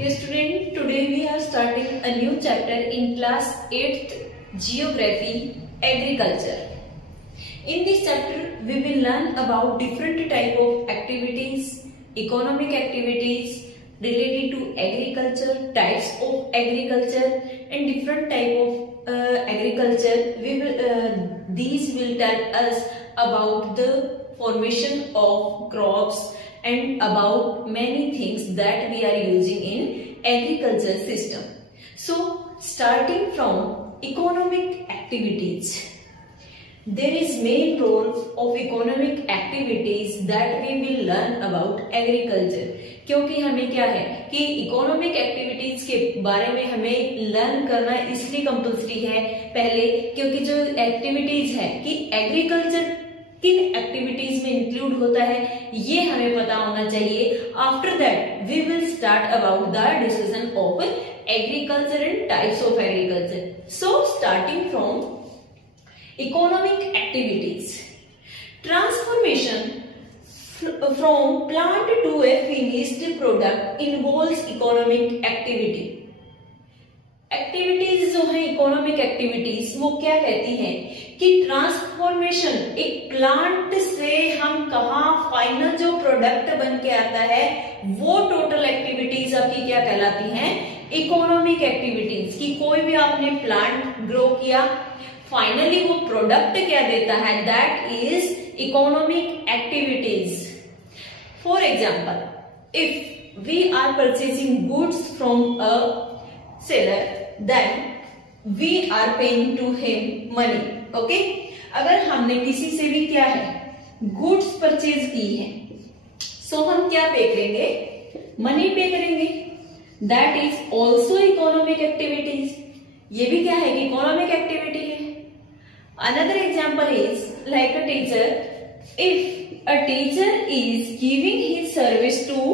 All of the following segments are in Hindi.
Dear student, today we are starting a new chapter in class 8th Geography Agriculture. In this chapter we will learn about different type of activities, economic activities related to agriculture, types of agriculture and different type of agriculture. These will tell us about the formation of crops and about many things that we are using in agriculture system. So starting from economic activities, there is main role of economic activities that we will learn about agriculture. क्योंकि हमें क्या है कि इकोनॉमिक एक्टिविटीज के बारे में हमें लर्न करना इसलिए कंपल्सरी है पहले, क्योंकि जो एक्टिविटीज है कि एग्रीकल्चर किन एक्टिविटीज में इंक्लूड होता है ये हमें पता होना चाहिए. After that we will start about the discussion of agriculture and types of agriculture. So starting from economic activities, transformation from plant to a finished product involves economic activity. Activities जो है इकोनॉमिक एक्टिविटीज वो क्या कहती हैं कि ट्रांसफॉर्मेशन एक प्लांट से हम कहा फाइनल जो प्रोडक्ट बन के आता है वो टोटल एक्टिविटीज आपकी क्या कहलाती हैं, इकोनॉमिक एक्टिविटीज. कि कोई भी आपने प्लांट ग्रो किया, फाइनली वो प्रोडक्ट क्या देता है, that is economic activities. For example, if we are purchasing goods from a seller, then we are paying to him money. Okay, अगर हमने किसी से भी क्या है गुड्स परचेज की है, सो हम क्या पे करेंगे, मनी पे करेंगे. That is also economic activities. ये भी क्या है, इकोनॉमिक एक्टिविटी है. Another example is like a teacher. If a teacher is giving his service to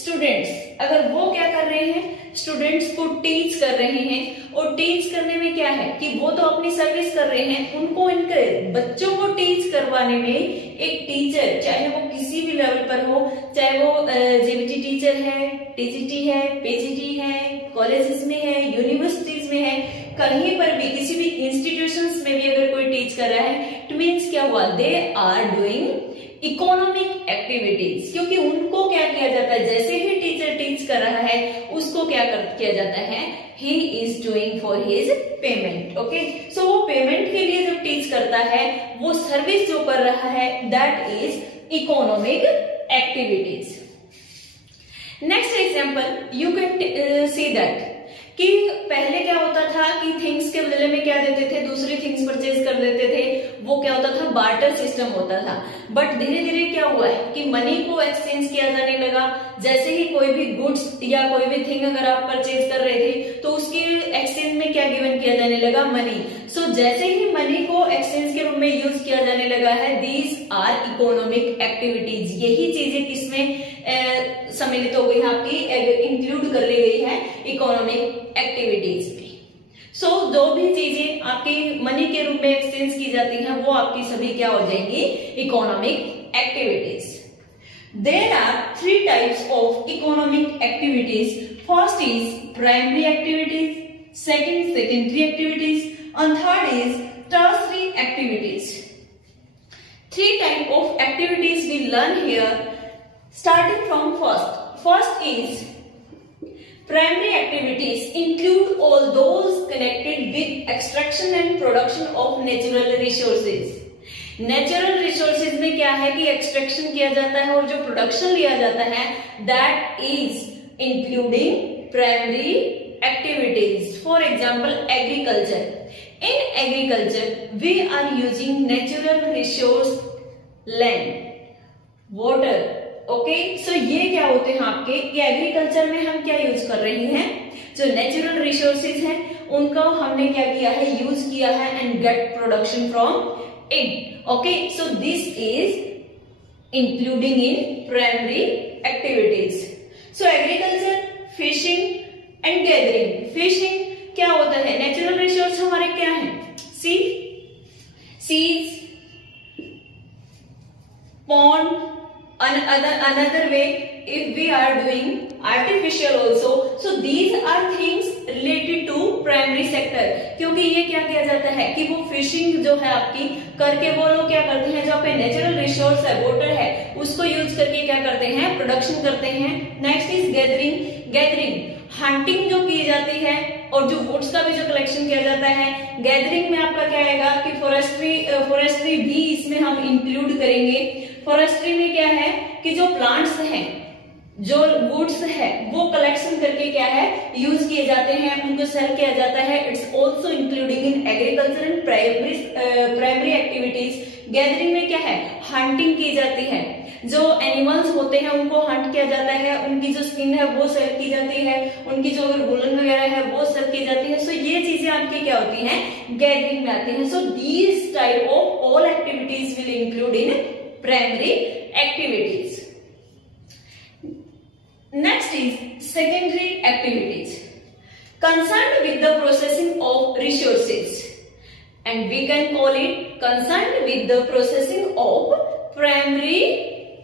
students, अगर वो क्या कर रहे हैं, स्टूडेंट्स को टीच कर रहे हैं, और टीच करने में क्या है कि वो तो अपनी सर्विस कर रहे हैं, उनको इनके बच्चों को टीच करवाने में एक टीचर, चाहे वो किसी भी लेवल पर हो, चाहे वो जेबीटी टीचर है, टीजीटी है, पीजीटी है, कॉलेजेस में है, यूनिवर्सिटीज में है, कहीं पर भी किसी भी इंस्टीट्यूशंस में भी अगर कोई टीच कर रहा है, इट मीन्स क्या हुआ, they are doing economic activities. क्योंकि उनको क्या किया जाता है, जैसे ही टीचर टीच कर रहा है उसको क्या किया जाता है, he is doing for his payment. Okay, so वो पेमेंट के लिए जब टीच करता है, वो सर्विस जो कर रहा है, that is economic activities. Next example, you can see that कि पहले क्या होता था कि थिंग्स के बदले में क्या देते थे, दूसरी थिंग्स परचेज कर देते थे, वो क्या होता था, बार्टर सिस्टम होता था. बट धीरे धीरे क्या हुआ है कि मनी को एक्सचेंज किया जाने लगा. जैसे ही कोई भी गुड्स या कोई भी थिंग अगर आप परचेज कर रहे थे तो उसकी एक्सचेंज में क्या गिवन किया जाने लगा, मनी. सो जैसे ही मनी को एक्सचेंज के रूप में यूज किया जाने लगा है, दीज आर इकोनॉमिक एक्टिविटीज. यही चीजें किसमें सम्मिलित हो गई है, आपकी इंक्लूड कर ली गई है इकोनॉमिक एक्टिविटीज में. सो जो भी चीजें आपकी मनी के रूप में एक्सचेंज की जाती हैं वो आपकी सभी क्या हो जाएंगी, economic activities. There are 3 types of economic activities. First is primary activities, second secondary activities, and third is tertiary activities. 3 type of activities we learn here. Starting from first is primary activities, include all those connected with extraction and production of natural resources. Natural resources में क्या है कि एक्सट्रैक्शन किया जाता है और जो प्रोडक्शन लिया जाता है, that is including primary activities. For example, agriculture. In agriculture, we are using natural resource, land, water. Okay, so ये क्या होते हैं आपके, ये एग्रीकल्चर में हम क्या यूज कर रहे हैं, जो नेचुरल रिसोर्सेज हैं उनका हमने क्या किया है, यूज किया है and get production from it. Okay, so this is including in primary activities. So agriculture, fishing and gathering. Fishing क्या होता है, नेचुरल रिसोर्स हमारे क्या है, seas, pond. Another way, if we are doing artificial also. So these are things related to primary sector. क्योंकि ये क्या किया जाता है कि वो फिशिंग जो है आपकी करके वो लोग क्या करते हैं, जो आपके नेचुरल रिसोर्स है, वाटर है, उसको यूज करके क्या करते हैं, प्रोडक्शन करते हैं. नेक्स्ट इज गैदरिंग हंटिंग जो की जाती है, और जो वुड्स का भी जो कलेक्शन किया जाता है. गैदरिंग में आपका क्या आएगा कि फॉरेस्ट्री भी इसमें हम इंक्लूड करेंगे. फॉरेस्ट्री में क्या है कि जो प्लांट्स हैं, जो वुड्स है, वो कलेक्शन करके क्या है यूज किए जाते हैं, उनको सेल किया जाता है. It's also including in agriculture and primary activities. Gathering में क्या है, हंटिंग की जाती है. जो एनिमल्स होते हैं उनको हंट किया जाता है, उनकी जो स्किन है वो सेल की जाती है, उनकी जो वुलन वगैरह है वो सेल की जाती है. सो ये चीजें आपकी क्या होती हैं, गैदरिंग में आती हैं. So these type of all activities will include in primary activities. Next is secondary activities concerned with the processing of resources, and we can call it concerned with the processing of primary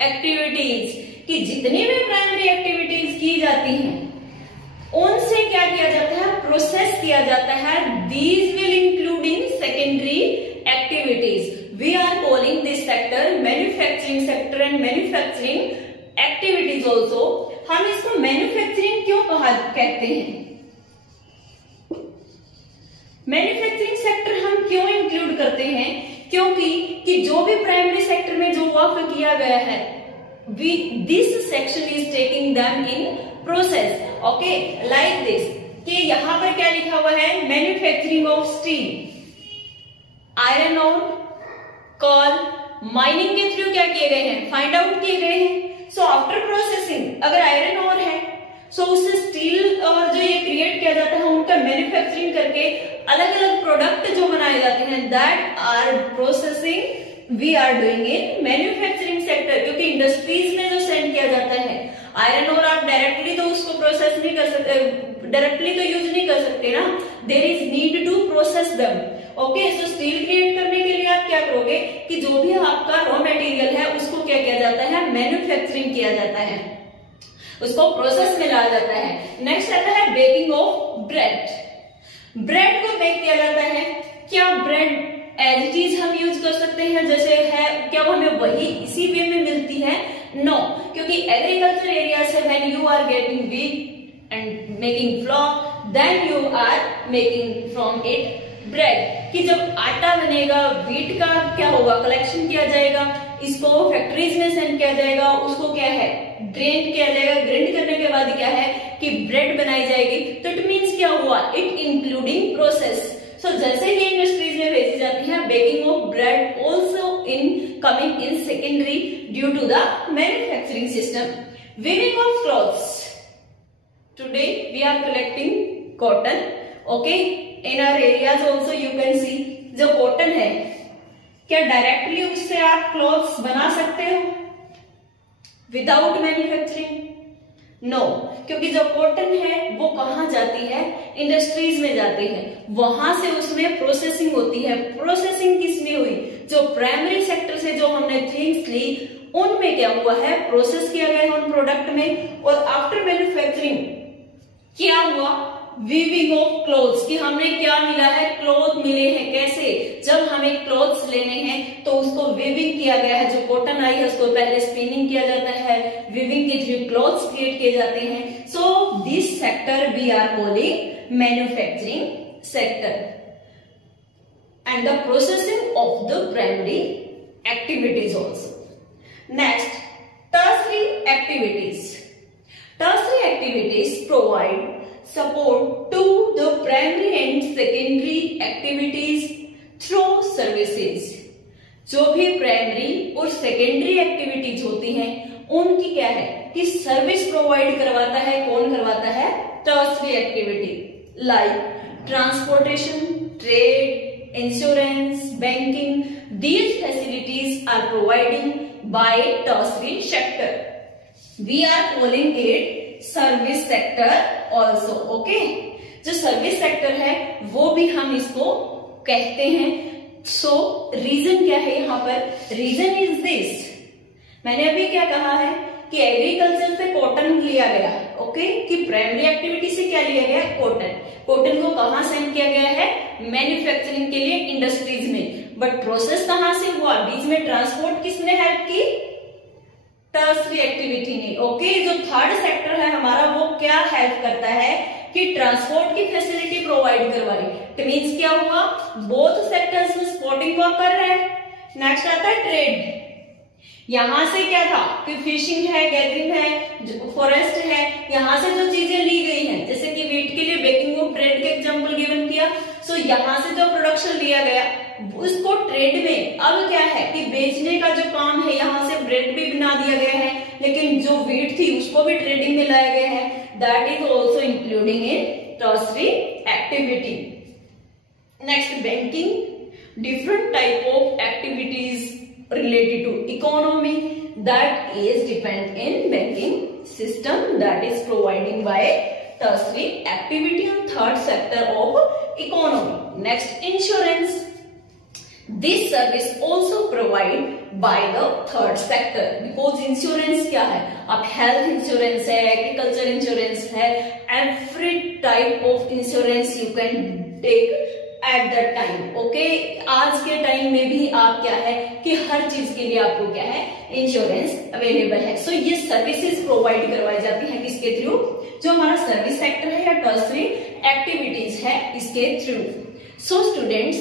activities. कि जितनी भी प्राइमरी एक्टिविटीज की जाती हैं उनसे क्या किया जाता है, प्रोसेस किया जाता है. These will include in secondary activities. We are calling this sector manufacturing sector and manufacturing activities also. हम इसको मैन्युफैक्चरिंग क्यों कहते हैं, मैन्युफैक्चरिंग सेक्टर हम क्यों इंक्लूड करते हैं, क्योंकि कि जो भी प्राइमरी सेक्टर में जो वर्क किया गया है, this section is taking them in process. Okay, like this कि यहां पर क्या लिखा हुआ है, manufacturing of steel, iron ore, coal, mining के थ्रू क्या किए गए हैं, फाइंड आउट किए गए हैं. सो आफ्टर प्रोसेसिंग अगर आयरन ओर है, सो उससे स्टील और जो ये क्रिएट किया जाता है उनका मैन्युफैक्चरिंग करके अलग अलग प्रोडक्ट जो बनाए जाते हैं, that are processing we are doing in manufacturing sector. क्योंकि इंडस्ट्रीज में जो सेंड किया जाता है आयरन और आप डायरेक्टली तो उसको प्रोसेस नहीं कर सकते, डायरेक्टली तो यूज नहीं कर सकते ना, there is need to process them. Okay, so steel create करने के लिए आप क्या करोगे कि जो भी आपका रॉ मटेरियल है उसको क्या किया जाता है, मैन्युफैक्चरिंग किया जाता है, उसको प्रोसेस में लाया जाता है. नेक्स्ट आता है बेकिंग ऑफ ब्रेड. ब्रेड को बेक किया जाता है. क्या ब्रेड एज इट इज हम यूज कर सकते हैं जैसे है, क्या वो हमें वही इसी वे में मिलती है? नो, क्योंकि एग्रीकल्चर एरिया से when you are getting wheat and making flour, then you are making from it bread. कि जब आटा बनेगा, व्हीट का क्या होगा, कलेक्शन किया जाएगा, इसको फैक्ट्रीज में सेंड किया जाएगा, उसको क्या है ग्राइंड किया जाएगा. ग्राइंड करने के बाद क्या है कि ब्रेड बनाई जाएगी. तो इट मीन्स क्या हुआ, इट इंक्लूडिंग प्रोसेस. सो जैसे ही इंडस्ट्रीज में भेजी जाती है, baking of bread also in coming in secondary due to the manufacturing system. Weaving of clothes. Today we are collecting cotton. Okay, in our areas also you can see जो कॉटन है, क्या डायरेक्टली उससे आप क्लॉथ्स बना सकते हो विदाउट मैन्युफैक्चरिंग? नो, क्योंकि जो कॉटन है वो कहाँ जाती है, इंडस्ट्रीज में जाती है, वहां से उसमें प्रोसेसिंग होती है. प्रोसेसिंग किसमें हुई, जो प्राइमरी सेक्टर से जो हमने थिंग्स ली उनमें क्या हुआ है, प्रोसेस किया गया है उन प्रोडक्ट में. और आफ्टर मैन्युफैक्चरिंग क्या हुआ, वीविंग ऑफ क्लोथ्स. कि हमने क्या मिला है, क्लोथ मिले हैं. कैसे, जब हमें क्लोथ्स लेने हैं तो उसको वीविंग किया गया है. जो कॉटन आई है उसको पहले स्पिनिंग किया जाता है, वीविंग के थ्रू क्लोथ्स क्रिएट किए जाते हैं. So this sector we are calling manufacturing sector. And the processing of the primary activities also. Next, tertiary activities. Tertiary activities provide support to the primary and secondary activities through services. जो भी प्राइमरी और सेकेंडरी एक्टिविटीज होती हैं उनकी क्या है कि सर्विस प्रोवाइड करवाता है. कौन करवाता है, tertiary activity, like transportation, trade, insurance, banking. These facilities are providing by tertiary sector. We are calling it service sector also. Okay, जो सर्विस सेक्टर है वो भी हम इसको कहते हैं. सो रीजन क्या है यहाँ पर, रीजन इज दिस, मैंने अभी क्या कहा है कि एग्रीकल्चर से कॉटन लिया गया, ओके, कि प्राइमरी एक्टिविटी से क्या लिया गया, कॉटन। कॉटन को कहां सेंड किया गया है, मैन्युफैक्चरिंग के लिए इंडस्ट्रीज में, बट प्रोसेस कहां से हुआ, बीच में ट्रांसपोर्ट किसने हेल्प की, टर्सरी एक्टिविटी ने, ओके। जो थर्ड सेक्टर है हमारा वो क्या हेल्प करता है कि ट्रांसपोर्ट की फैसिलिटी प्रोवाइड करवाई। तो मीन्स क्या हुआ, बोथ सेक्टर्स में सपोर्टिंग वर्क कर रहे हैं। नेक्स्ट आता है ट्रेड। यहां से क्या था कि फिशिंग है, गैदरिंग है, फॉरेस्ट है, यहां से जो चीजें ली गई हैं, जैसे कि वीट के लिए बेकिंग वुड ट्रेड के एग्जांपल गिवन किया। सो यहां से जो प्रोडक्शन लिया गया उसको ट्रेड में, अब क्या है कि बेचने का जो काम है, यहां से ब्रेड भी बना दिया गया है, लेकिन जो वीट थी उसको भी ट्रेडिंग में लाया गया है। That is also including in tertiary activity. Next, banking, different type of activities related to economy that is depend in banking system that is providing by tertiary activity and third sector of economy. Next, insurance. This service also provide by the third sector because insurance क्या है, अब health insurance है, agriculture insurance है, every type of insurance you can take at that time, okay. आज के टाइम में भी आप क्या है कि हर चीज के लिए आपको क्या है, इंश्योरेंस अवेलेबल है। सो ये सर्विसेज प्रोवाइड करवाई जाती है किसके थ्रू, जो हमारा सर्विस सेक्टर है या टर्सरी एक्टिविटीज है इसके through. So students,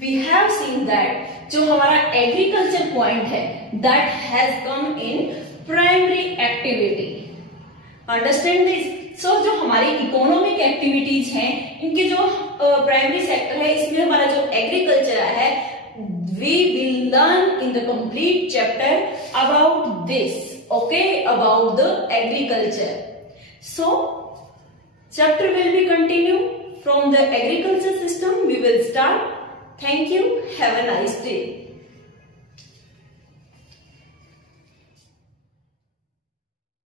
we have seen that जो हमारा एग्रीकल्चर पॉइंट है that has come in primary activity. Understand this. So जो हमारी इकोनॉमिक एक्टिविटीज हैं, इनके जो प्राइमरी सेक्टर है, इसमें हमारा जो एग्रीकल्चर है, we will learn in the complete chapter about this, okay, about the agriculture. So chapter will be continue from the agriculture system, we will start. Thank you, have a nice day.